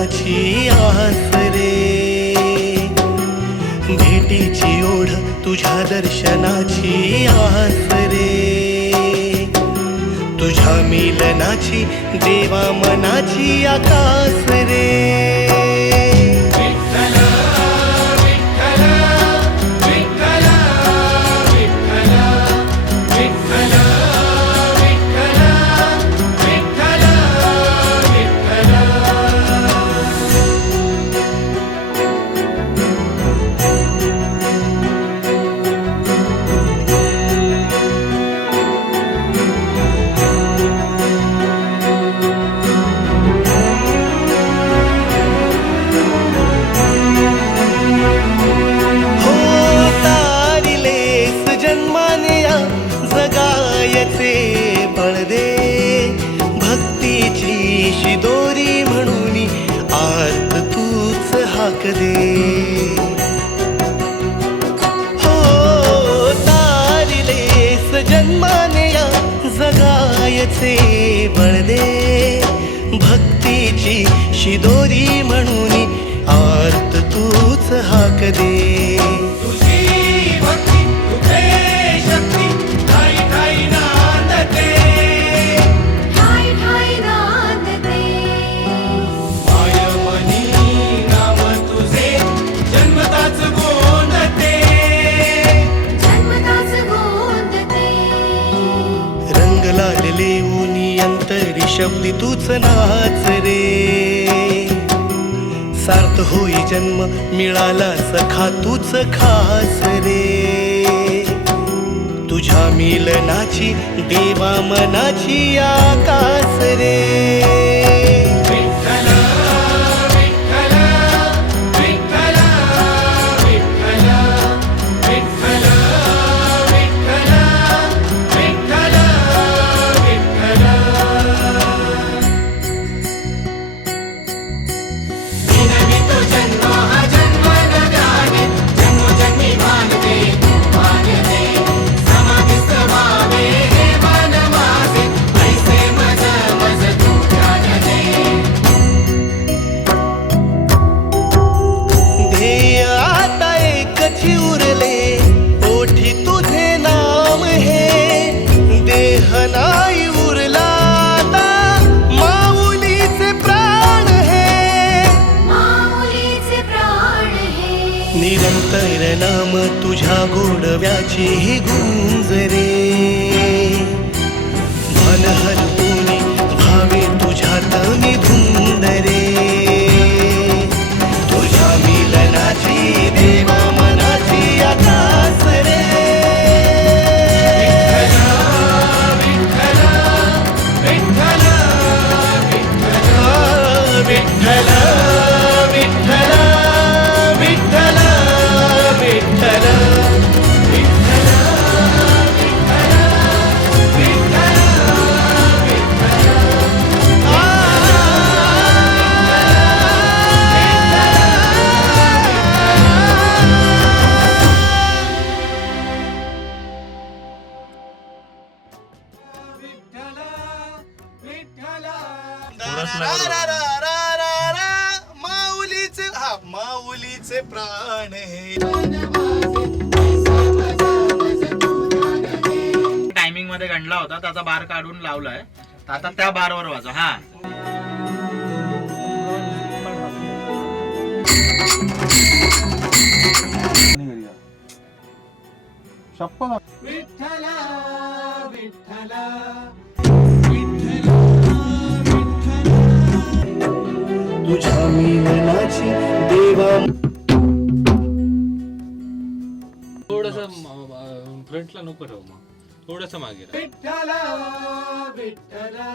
मनाची आस रे, भेटीची ओढ तुझ्या दर्शनाची आस रे, तुझ्या मिलनाची देवा मनाची आकाश रे. भक्तीची शिदोरी म्हणून आर्त तूच हाक दे. हो तारिलेस जन्माने या जगायचे बळ दे, भक्तीची शिदोरी म्हणून आर्त तूच हाक दे. अंतरी शब्दी तूच नाच रे, सार्थ होई जन्म मिळाला सखा तूच खास रे, तुझ्या मिलनाची देवा मनाची आकाश रे. निरंतर नाम तुझ्या गोडव्याची ही गुंज रे, मन हलवून भावे तुझ्यात मी धुंद रे, तुझ्या मिलनाची देवा मनाची आकाश रे. माऊलीचे प्राण हे. टायमिंग मध्ये गणला होता, त्याचा बार काढून लावलाय, आता त्या बारवर वाजवा. हा विठ्ठला विठ्ठला तुझ्या मिलनाची देवा. थोडस फ्रंटला नको ठेव, मग थोडस मागे. विठ्ठला विठ्ठला